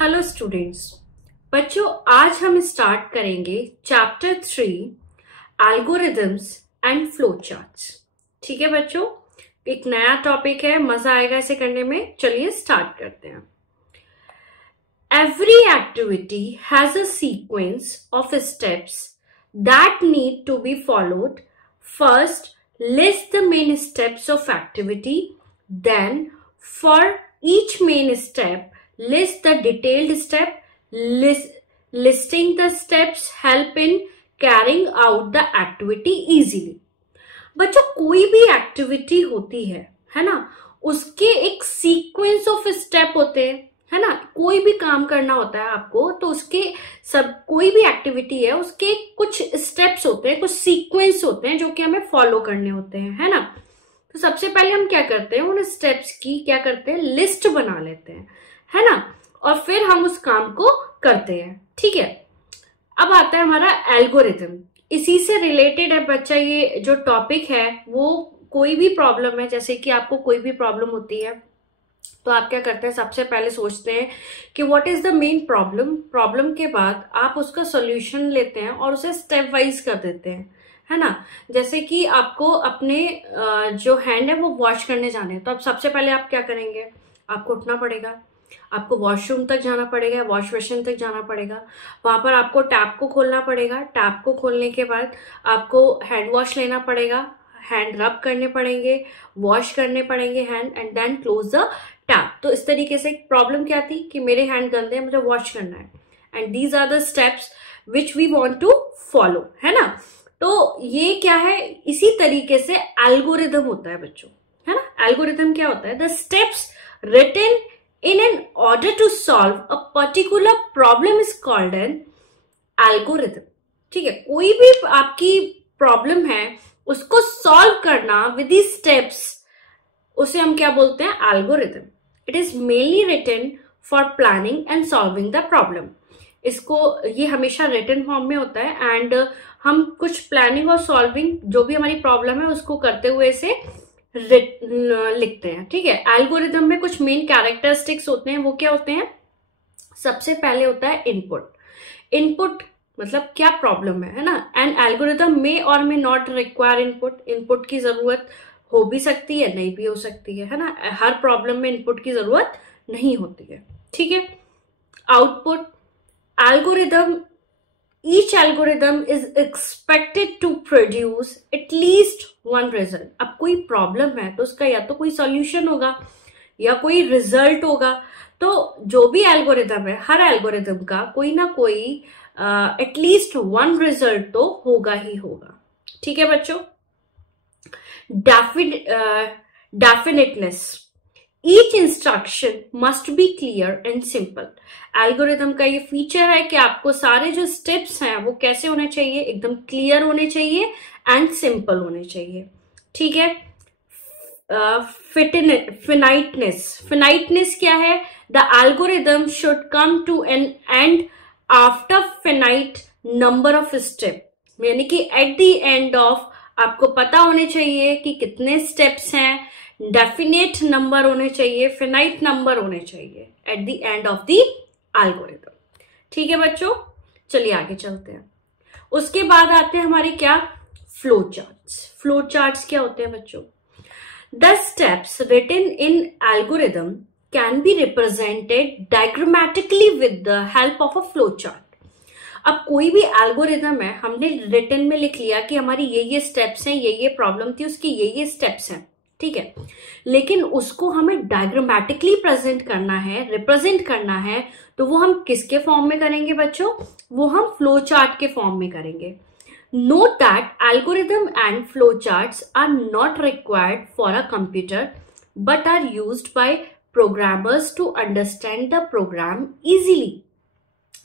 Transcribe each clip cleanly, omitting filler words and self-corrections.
Hello students. बच्चों, आज हम स्टार्ट करेंगे chapter 3 algorithms and flow charts. ठीक है बच्चों, एक नया टॉपिक है, मजा आएगा इसे करने में। चलिए स्टार्ट करते हैं। Every activity has a sequence of steps that need to be followed. First, list the main steps of activity. Then, for each main step, list the detailed step. Listing the steps help in carrying out the activity easily. बच्चों, कोई भी activity होती है ना, उसके एक sequence of step होते हैं, है ना। कोई भी काम करना होता है आपको, तो उसके कोई भी एक्टिविटी है उसके कुछ स्टेप्स होते हैं, कुछ सीक्वेंस होते हैं जो कि हमें फॉलो करने होते हैं, है ना। तो सबसे पहले हम क्या करते हैं, उन स्टेप्स की क्या करते हैं, लिस्ट बना लेते हैं, है ना, और फिर हम उस काम को करते हैं। ठीक है, अब आता है हमारा एल्गोरिथम। इसी से रिलेटेड है बच्चा, ये जो टॉपिक है वो कोई भी प्रॉब्लम है, जैसे कि आपको कोई भी प्रॉब्लम होती है तो आप क्या करते हैं, सबसे पहले सोचते हैं कि what is the main problem. Problem के बाद आप उसका सॉल्यूशन लेते हैं और उसे स्टेप वाइज कर देते हैं, है ना। जैसे कि आपको अपने जो हैंड है वो वॉश करने जाने हैं, तो अब सबसे पहले आप क्या करेंगे, आपको उठना पड़ेगा, आपको वॉशरूम तक जाना पड़ेगा, वॉश बेसिन तक जाना पड़ेगा, वहां पर आपको टैप को खोलना पड़ेगा। टैप को खोलने के बाद आपको हैंड वॉश लेना पड़ेगा, हैंड रब करने पड़ेंगे, वॉश करने पड़ेंगे hand, and then close the tap. तो इस तरीके से प्रॉब्लम क्या थी कि मेरे हैंड गंदे हैं, मुझे वॉश करना है, and these are the steps which we want to follow, है ना। तो ये क्या है, इसी तरीके से एल्गोरिथम होता है बच्चों, है ना। एल्गोरिथम क्या होता है, the steps written in an order to solve a particular problem is called an algorithm. ठीक है, कोई भी आपकी प्रॉब्लम है उसको सॉल्व करना विद दी स्टेप्स, उसे हम क्या बोलते हैं, algorithm. It is mainly written for planning and solving the problem. इसको ये हमेशा रिटन फॉर्म में होता है, एंड हम कुछ प्लानिंग और सॉल्विंग जो भी हमारी प्रॉब्लम है उसको करते हुए इसे लिखते हैं। ठीक है, एल्गोरिथम में कुछ मेन कैरेक्टरिस्टिक्स होते हैं, वो क्या होते हैं, सबसे पहले होता है इनपुट। इनपुट मतलब क्या प्रॉब्लम है ना। एंड एल्गोरिथम में और में नॉट रिक्वायर इनपुट। इनपुट की जरूरत हो भी सकती है, नहीं भी हो सकती है ना। हर प्रॉब्लम में इनपुट की जरूरत नहीं होती है। ठीक है, output. Algorithm, each algorithm is expected to produce at least one result. अब कोई प्रॉब्लम है तो उसका या तो कोई सॉल्यूशन होगा या कोई रिजल्ट होगा। तो जो भी एल्गोरिथम है, हर एल्गोरिथम का कोई ना कोई एटलीस्ट वन रिजल्ट तो होगा ही होगा। ठीक है बच्चों, definiteness. Each instruction must be clear and simple. Algorithm का ये फीचर है कि आपको सारे जो स्टेप्स हैं वो कैसे होने चाहिए, एकदम क्लियर होने चाहिए एंड सिंपल होने चाहिए। ठीक है, फिनाइटनेस। फिनाइटनेस क्या है, the algorithm should come to an end after finite number of step, यानी कि एट द एंड ऑफ आपको पता होने चाहिए कि कितने स्टेप्स हैं, डेफिनेट नंबर होने चाहिए, फिनाइट नंबर होने चाहिए at the end of the algorithm. ठीक है बच्चों, चलिए आगे चलते हैं। उसके बाद आते हैं हमारे क्या, फ्लो चार्ट्स। फ्लो चार्ट्स क्या होते हैं बच्चों, the steps written in algorithm can be represented diagrammatically with the help of a flow chart. अब कोई भी एल्गोरिथम है, हमने रिटन में लिख लिया कि हमारी ये स्टेप्स हैं, ये प्रॉब्लम थी, उसकी ये स्टेप्स हैं, ठीक है, लेकिन उसको हमें डायग्रामेटिकली प्रेजेंट करना है, रिप्रेजेंट करना है, तो वो हम किसके फॉर्म में करेंगे बच्चों, वो हम फ्लो चार्ट के फॉर्म में करेंगे। Note that algorithm and flow charts are not required for a computer but are used by programmers to understand the program easily.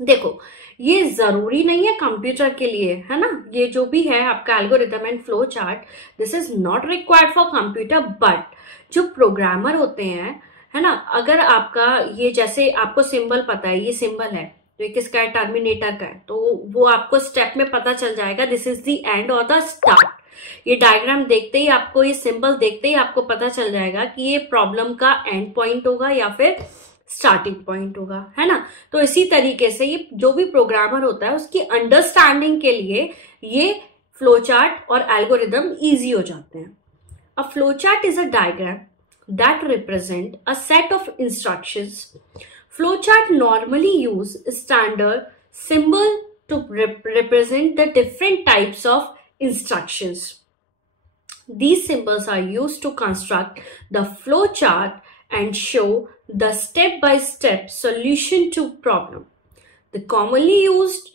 देखो, ये जरूरी नहीं है कंप्यूटर के लिए, है ना। ये जो भी है आपका algorithm and flow chart, this is not required for computer, but जो प्रोग्रामर होते हैं, है ना, अगर आपका ये, जैसे आपको सिंबल पता है, ये सिंबल है तो ये किसका है, टर्मिनेटर का है, तो वो आपको स्टेप में पता चल जाएगा, दिस इज द एंड और द स्टार्ट। ये डायग्राम देखते ही आपको, ये सिंबल देखते ही आपको पता चल जाएगा कि ये प्रॉब्लम का एंड पॉइंट होगा या फिर स्टार्टिंग पॉइंट होगा, है ना। तो इसी तरीके से ये जो भी प्रोग्रामर होता है उसकी अंडरस्टैंडिंग के लिए ये फ्लो चार्ट और एल्गोरिदम इजी हो जाते हैं। अ flow chart is a diagram that represent a set of instructions. Flow chart normally use standard symbol to represent the different types of instructions. These symbols are used to construct the flow chart and show the step-by-step solution to problem. The commonly used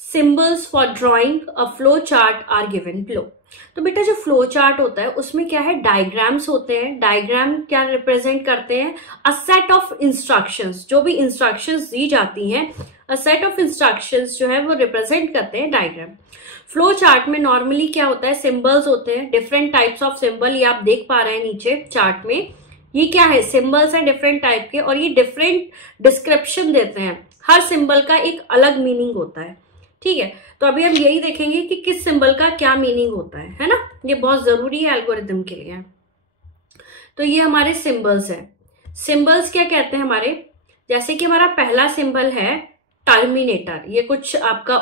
symbols for drawing a flow chart are given below. तो बेटा जो flow chart होता है उसमें क्या है, diagrams होते हैं। डायग्राम क्या रिप्रेजेंट करते हैं, अ सेट ऑफ इंस्ट्रक्शंस। जो भी इंस्ट्रक्शंस दी जाती हैं, अ सेट ऑफ इंस्ट्रक्शंस जो है वो रिप्रेजेंट करते हैं डायग्राम। फ्लो चार्ट में नॉर्मली क्या होता है, सिंबल्स होते हैं, डिफरेंट टाइप्स ऑफ सिंबल। ये आप देख पा रहे हैं नीचे चार्ट में, ये क्या है, सिंबल्स हैं डिफरेंट टाइप के, और ये डिफरेंट डिस्क्रिप्शन देते हैं। हर सिंबल का एक अलग मीनिंग होता है, ठीक है। तो अभी हम यही देखेंगे कि किस सिंबल का क्या मीनिंग होता है ना। ये बहुत जरूरी है एल्गोरिदम के लिए। तो ये हमारे सिंबल्स हैं। सिंबल्स क्या कहते हैं हमारे, जैसे कि हमारा पहला सिंबल है टर्मिनेटर। ये कुछ आपका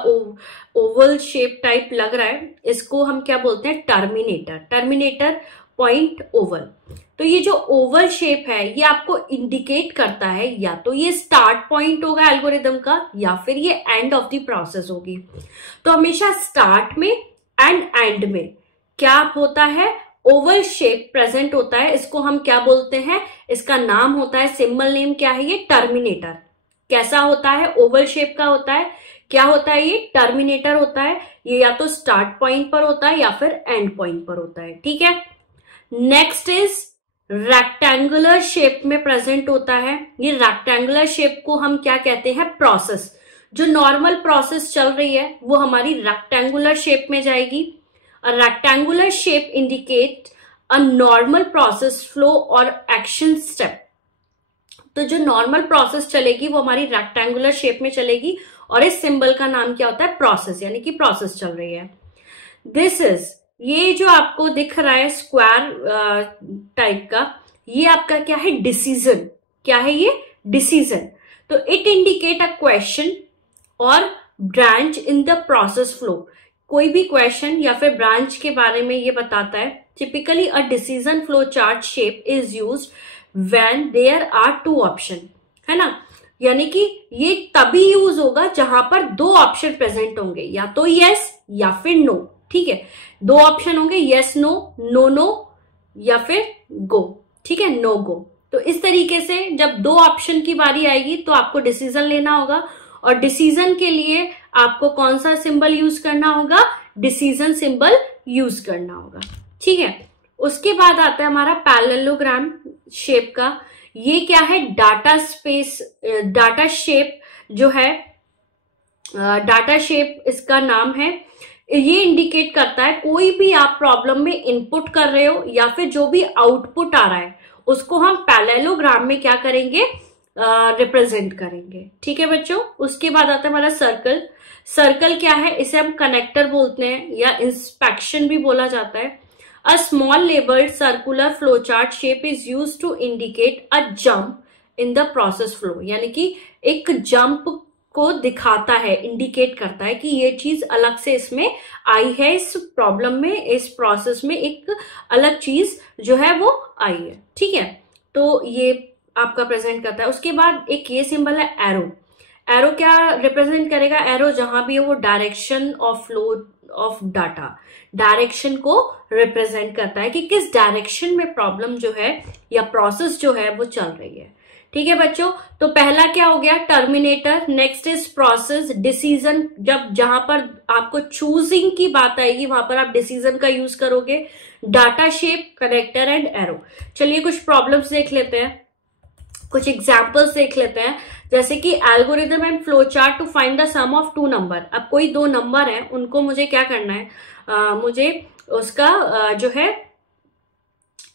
ओवल शेप टाइप लग रहा है, इसको हम क्या बोलते हैं, टर्मिनेटर। Terminator point Oval. तो ये जो ओवल शेप है ये आपको इंडिकेट करता है या तो ये स्टार्ट पॉइंट होगा एल्गोरिदम का, या फिर ये एंड ऑफ द प्रोसेस होगी। तो हमेशा स्टार्ट में एंड में क्या होता है, ओवल शेप प्रेजेंट होता है। इसको हम क्या बोलते हैं, इसका नाम होता है, सिंबल नेम क्या है, ये टर्मिनेटर। कैसा होता है, ओवल शेप का होता है। क्या होता है, ये टर्मिनेटर होता है। ये या तो स्टार्ट पॉइंट पर होता है या फिर एंड पॉइंट पर होता है, ठीक है। नेक्स्ट इज रेक्टेंगुलर शेप में प्रेजेंट होता है। ये रेक्टेंगुलर शेप को हम क्या कहते हैं, प्रोसेस। जो नॉर्मल प्रोसेस चल रही है वो हमारी रेक्टेंगुलर शेप में जाएगी। A rectangular shape indicate a normal process flow और एक्शन स्टेप। तो जो नॉर्मल प्रोसेस चलेगी वो हमारी रेक्टेंगुलर शेप में चलेगी, और इस सिंबल का नाम क्या होता है, प्रोसेस, यानी कि प्रोसेस चल रही है। दिस इज, ये जो आपको दिख रहा है स्क्वायर टाइप का, ये आपका क्या है, डिसीजन। क्या है ये, डिसीजन। तो इट इंडिकेट अ क्वेश्चन और branch in the process flow. कोई भी क्वेश्चन या फिर ब्रांच के बारे में ये बताता है। Typically a decision flow chart shape is used when there are two option, है ना। यानी कि ये तभी यूज होगा जहां पर दो ऑप्शन प्रेजेंट होंगे, या तो यस या फिर नो, ठीक है। दो ऑप्शन होंगे, यस नो, नो नो, या फिर गो, ठीक है, नो गो। तो इस तरीके से जब दो ऑप्शन की बारी आएगी तो आपको डिसीजन लेना होगा, और डिसीजन के लिए आपको कौन सा सिंबल यूज करना होगा, डिसीजन सिंबल यूज करना होगा, ठीक है। उसके बाद आता है हमारा पैरेललोग्राम शेप का। ये क्या है, डाटा स्पेस, डाटा शेप जो है, डाटा शेप इसका नाम है। ये इंडिकेट करता है कोई भी आप प्रॉब्लम में इनपुट कर रहे हो या फिर जो भी आउटपुट आ रहा है उसको हम पैरेललोग्राम में क्या करेंगे, रिप्रेजेंट करेंगे, ठीक है बच्चों। उसके बाद आता है हमारा सर्कल। सर्कल क्या है, इसे हम कनेक्टर बोलते हैं या इंस्पेक्शन भी बोला जाता है। A small labeled circular flowchart shape is used to indicate a jump in the process flow, यानी कि एक जंप को दिखाता है, इंडिकेट करता है कि ये चीज अलग से इसमें आई है, इस प्रॉब्लम में, इस प्रोसेस में एक अलग चीज जो है वो आई है, ठीक है। तो ये आपका प्रेजेंट करता है। उसके बाद एक ये सिंबल है एरो। एरो क्या रिप्रेजेंट करेगा, एरो जहां भी है वो direction of flow of data, direction को रिप्रेजेंट करता है कि किस डायरेक्शन में प्रॉब्लम जो है या प्रोसेस जो है वो चल रही है, ठीक है बच्चों। तो पहला क्या हो गया, terminator. Next is process, decision. जब जहां पर आपको चूजिंग की बात आएगी वहां पर आप डिसीजन का यूज करोगे। Data shape, connector and arrow. चलिए कुछ प्रॉब्लम्स देख लेते हैं, कुछ एग्जाम्पल्स देख लेते हैं। जैसे कि algorithm and flow chart to find the sum of two number. अब कोई दो नंबर है, उनको मुझे क्या करना है, मुझे उसका जो है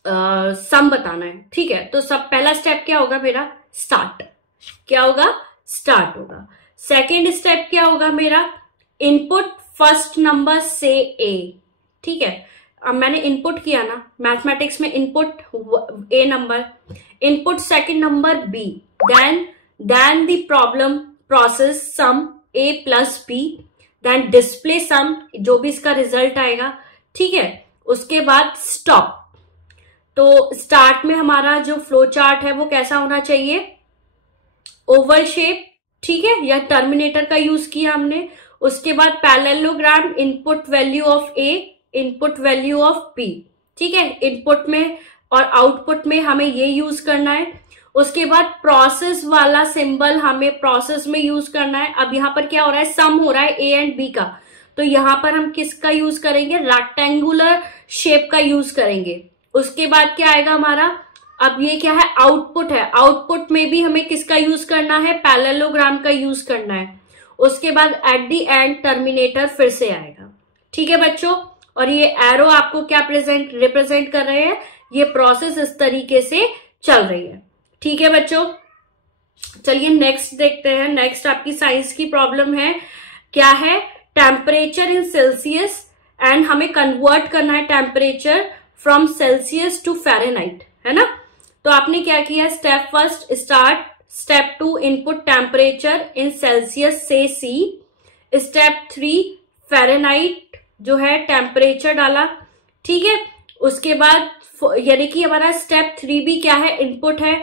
सम बताना है, ठीक है। तो सब पहला स्टेप क्या होगा मेरा, स्टार्ट। क्या होगा, स्टार्ट होगा। सेकेंड स्टेप क्या होगा मेरा, इनपुट फर्स्ट नंबर से ए, ठीक है। अब मैंने इनपुट किया ना, मैथमेटिक्स में input a number, input second number B, then the problem process sum a plus b, then display sum, जो भी इसका रिजल्ट आएगा, ठीक है। उसके बाद स्टॉप। तो स्टार्ट में हमारा जो फ्लो चार्ट है वो कैसा होना चाहिए, ओवल शेप, ठीक है, या टर्मिनेटर का यूज किया हमने। उसके बाद parallelogram, input value of A, input value of B, ठीक है, इनपुट में और आउटपुट में हमें ये यूज करना है। उसके बाद प्रोसेस वाला सिंबल हमें प्रोसेस में यूज करना है। अब यहाँ पर क्या हो रहा है, सम हो रहा है ए एंड बी का, तो यहाँ पर हम किसका यूज करेंगे, रेक्टेंगुलर शेप का यूज करेंगे। उसके बाद क्या आएगा हमारा, अब ये क्या है, आउटपुट है, आउटपुट में भी हमें किसका यूज करना है, पैरेललोग्राम का यूज करना है। उसके बाद एट द एंड टर्मिनेटर फिर से आएगा, ठीक है बच्चों। और ये एरो आपको क्या रिप्रेजेंट कर रहे हैं, ये प्रोसेस इस तरीके से चल रही है, ठीक है बच्चों। चलिए नेक्स्ट देखते हैं। नेक्स्ट आपकी साइंस की प्रॉब्लम है, क्या है, टेम्परेचर इन सेल्सियस, एंड हमें कन्वर्ट करना है temperature from Celsius to Fahrenheit, है ना। तो आपने क्या किया, step first start, step 2 input temperature in Celsius से सी, स्टेप 3 फ़ारेनहाइट जो है टेम्परेचर डाला, ठीक है। उसके बाद यानी कि हमारा स्टेप 3 भी क्या है, इनपुट है।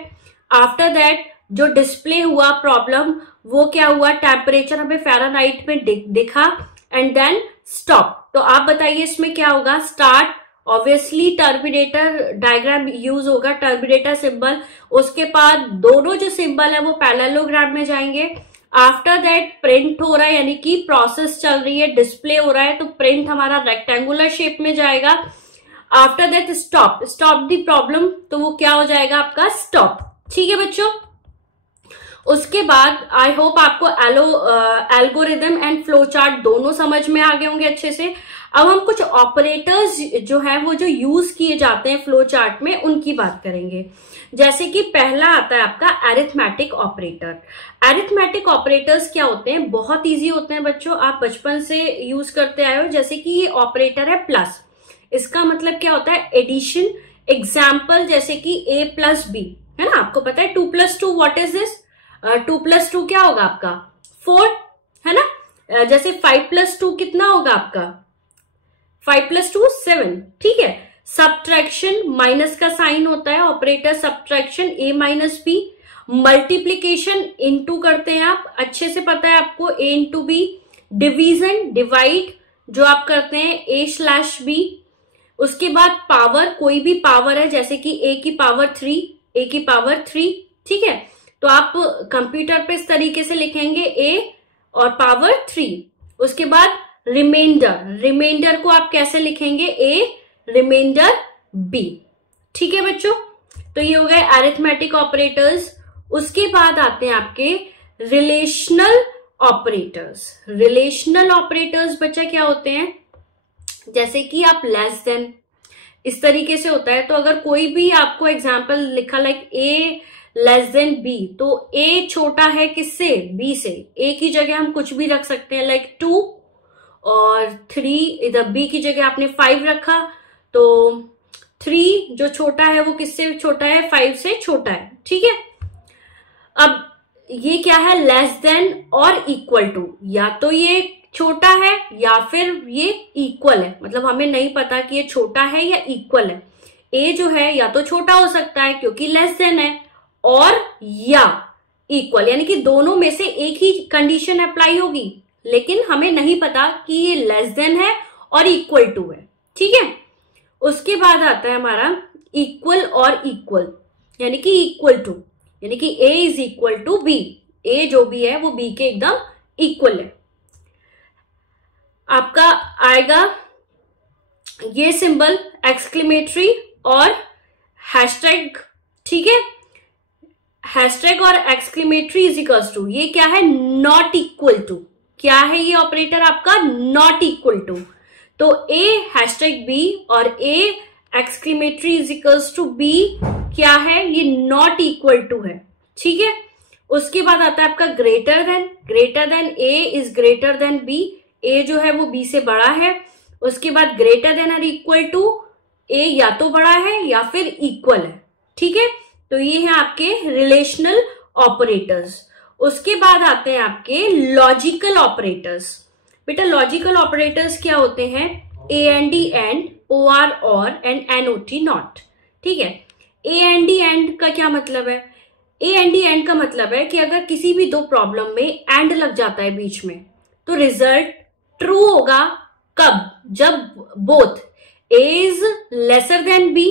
आफ्टर दैट जो डिस्प्ले हुआ प्रॉब्लम वो क्या हुआ, टेम्परेचर हमें फ़ारेनहाइट में दिखा, एंड देन स्टॉप। तो आप बताइए इसमें क्या होगा, start, obviously terminator diagram use होगा, टर्मिनेटर सिंबल। उसके बाद दोनों जो सिंबल है वो पैरेललोग्राम में जाएंगे। आफ्टर दैट प्रिंट हो रहा है, यानी कि प्रोसेस चल रही है, डिस्प्ले हो रहा है, तो प्रिंट हमारा रेक्टेंगुलर शेप में जाएगा। After that stop, stop the problem, तो वो क्या हो जाएगा आपका, स्टॉप, ठीक है बच्चों। उसके बाद आई होप आपको एल्गोरिदम एंड फ्लो चार्ट दोनों समझ में आ गए होंगे अच्छे से। अब हम कुछ ऑपरेटर्स जो है वो जो यूज किए जाते हैं फ्लो चार्ट में उनकी बात करेंगे। जैसे कि पहला आता है आपका अरिथमेटिक ऑपरेटर। अरिथमेटिक ऑपरेटर्स क्या होते हैं, बहुत इजी होते हैं बच्चों, आप बचपन से यूज करते आए हो। जैसे कि ये ऑपरेटर है प्लस, इसका मतलब क्या होता है, एडिशन। एग्जाम्पल जैसे कि a प्लस बी, है ना, आपको पता है 2 + 2 व्हाट इज दिस, 2 + 2 क्या होगा आपका 4, है ना। जैसे 5 + 2 कितना होगा आपका, 5 + 2 7, ठीक है। सब्ट्रैक्शन, माइनस का साइन होता है, operator subtraction a - b। Multiplication into करते हैं आप, अच्छे से पता है आपको, a × b। डिवीजन, डिवाइड जो आप करते हैं a/b। उसके बाद पावर, कोई भी पावर है, जैसे कि a की पावर 3, a की पावर 3, ठीक है। तो आप कंप्यूटर पे इस तरीके से लिखेंगे a और पावर 3। उसके बाद रिमाइंडर, रिमाइंडर को आप कैसे लिखेंगे, a रिमाइंडर b, ठीक है बच्चों। तो ये हो गए अरिथमेटिक ऑपरेटर्स। उसके बाद आते हैं आपके रिलेशनल ऑपरेटर्स। रिलेशनल ऑपरेटर्स बच्चा क्या होते हैं, जैसे कि आप लेस देन, इस तरीके से होता है। तो अगर कोई भी आपको एग्जाम्पल लिखा like a less than b, तो a छोटा है किससे, b से, a की जगह हम कुछ भी रख सकते हैं लाइक 2 और 3, इधर b की जगह आपने 5 रखा, तो 3 जो छोटा है वो किससे छोटा है, 5 से छोटा है, ठीक है। अब ये क्या है, लेस देन और इक्वल टू, या तो ये छोटा है या फिर ये इक्वल है, मतलब हमें नहीं पता कि ये छोटा है या इक्वल है। a जो है या तो छोटा हो सकता है क्योंकि लेस देन है, और या इक्वल, यानी कि दोनों में से एक ही कंडीशन अप्लाई होगी, लेकिन हमें नहीं पता कि ये लेस देन है और इक्वल टू है, ठीक है। उसके बाद आता है हमारा इक्वल और इक्वल, यानी कि इक्वल टू, यानी कि a = b, a जो भी है वो b के एकदम इक्वल है। आपका आएगा ये सिंबल एक्सक्लेमेटरी और हैशटैग, ठीक है। हैशटैग और एक्सक्लेमेटरी = ये क्या है, नॉट इक्वल टू, क्या है ये ऑपरेटर आपका, नॉट इक्वल टू। तो a #b और a एक्सक्लेमेटरी = b क्या है, ये नॉट इक्वल टू है, ठीक है। उसके बाद आता है आपका greater than, greater than a is greater than b, a जो है वो b से बड़ा है। उसके बाद ग्रेटर देन और इक्वल टू, a या तो बड़ा है या फिर इक्वल है, ठीक है। तो ये है आपके रिलेशनल ऑपरेटर्स। उसके बाद आते हैं आपके लॉजिकल ऑपरेटर्स। बेटा लॉजिकल ऑपरेटर्स क्या होते हैं? AND एंड, OR और एंड NOT नॉट। ठीक है, AND एंड का क्या मतलब है? AND एंड का मतलब है कि अगर किसी भी दो प्रॉब्लम में एंड लग जाता है बीच में तो रिजल्ट ट्रू होगा। कब? जब both A is lesser than B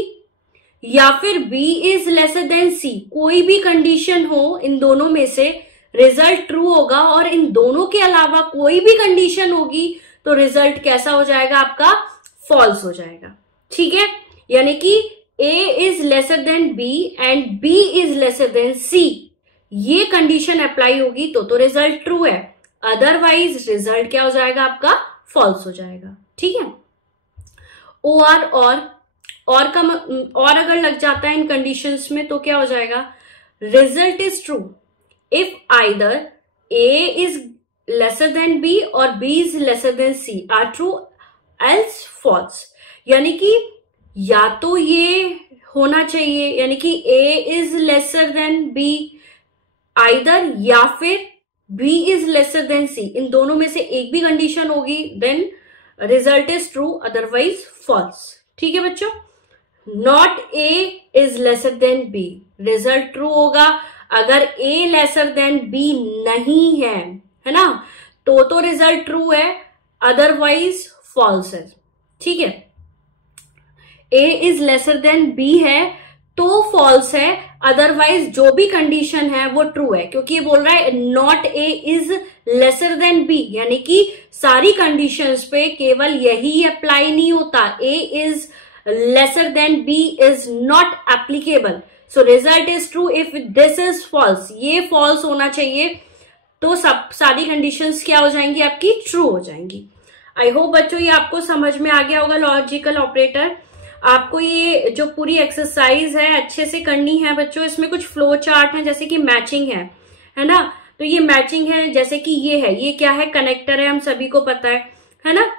या फिर B is lesser than C, कोई भी कंडीशन हो इन दोनों में से रिजल्ट ट्रू होगा, और इन दोनों के अलावा कोई भी कंडीशन होगी तो रिजल्ट कैसा हो जाएगा आपका? फॉल्स हो जाएगा। ठीक है, यानी कि A is lesser than B and B is lesser than C, ये कंडीशन अप्लाई होगी तो रिजल्ट ट्रू है, अदरवाइज रिजल्ट क्या हो जाएगा आपका? फॉल्स हो जाएगा। ठीक है, और का और अगर लग जाता है इन कंडीशंस में तो क्या हो जाएगा? Result is true if either A is lesser than B और B is lesser than C are true, else false. यानी कि या तो ये होना चाहिए, यानी कि A is lesser than B either, या फिर B is lesser than C, इन दोनों में से एक भी कंडीशन होगी, then result is true, otherwise false. ठीक है बच्चों, not A is lesser than B, result true होगा अगर A लेसर देन B नहीं है ना, तो रिजल्ट ट्रू है, अदरवाइज फॉल्स है। ठीक है, A is lesser than B है तो फॉल्स है, अदरवाइज जो भी कंडीशन है वो ट्रू है, क्योंकि ये बोल रहा है not A is lesser than B, यानी कि सारी कंडीशंस पे केवल यही अप्लाई नहीं होता, A is lesser than B is not applicable, so result is true if this is false, ये फॉल्स होना चाहिए, तो सब सारी कंडीशंस क्या हो जाएंगी आपकी? ट्रू हो जाएंगी। आई होप बच्चों ये आपको समझ में आ गया होगा लॉजिकल ऑपरेटर। आपको ये जो पूरी एक्सरसाइज है अच्छे से करनी है बच्चों। इसमें कुछ फ्लो चार्ट है, जैसे कि मैचिंग है ना, तो ये मैचिंग है, जैसे कि ये है, ये क्या है? कनेक्टर है, हम सभी को पता है ना,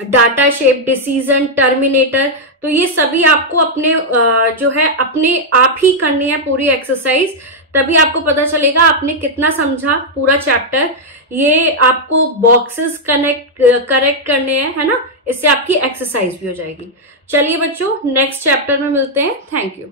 डाटा शेप, डिसीजन, टर्मिनेटर, तो ये सभी आपको अपने जो है अपने आप ही करनी है पूरी एक्सरसाइज, तभी आपको पता चलेगा आपने कितना समझा पूरा चैप्टर। ये आपको बॉक्सेस करेक्ट करने हैं, है ना, इससे आपकी एक्सरसाइज भी हो जाएगी। चलिए बच्चों नेक्स्ट चैप्टर में मिलते हैं। Thank you.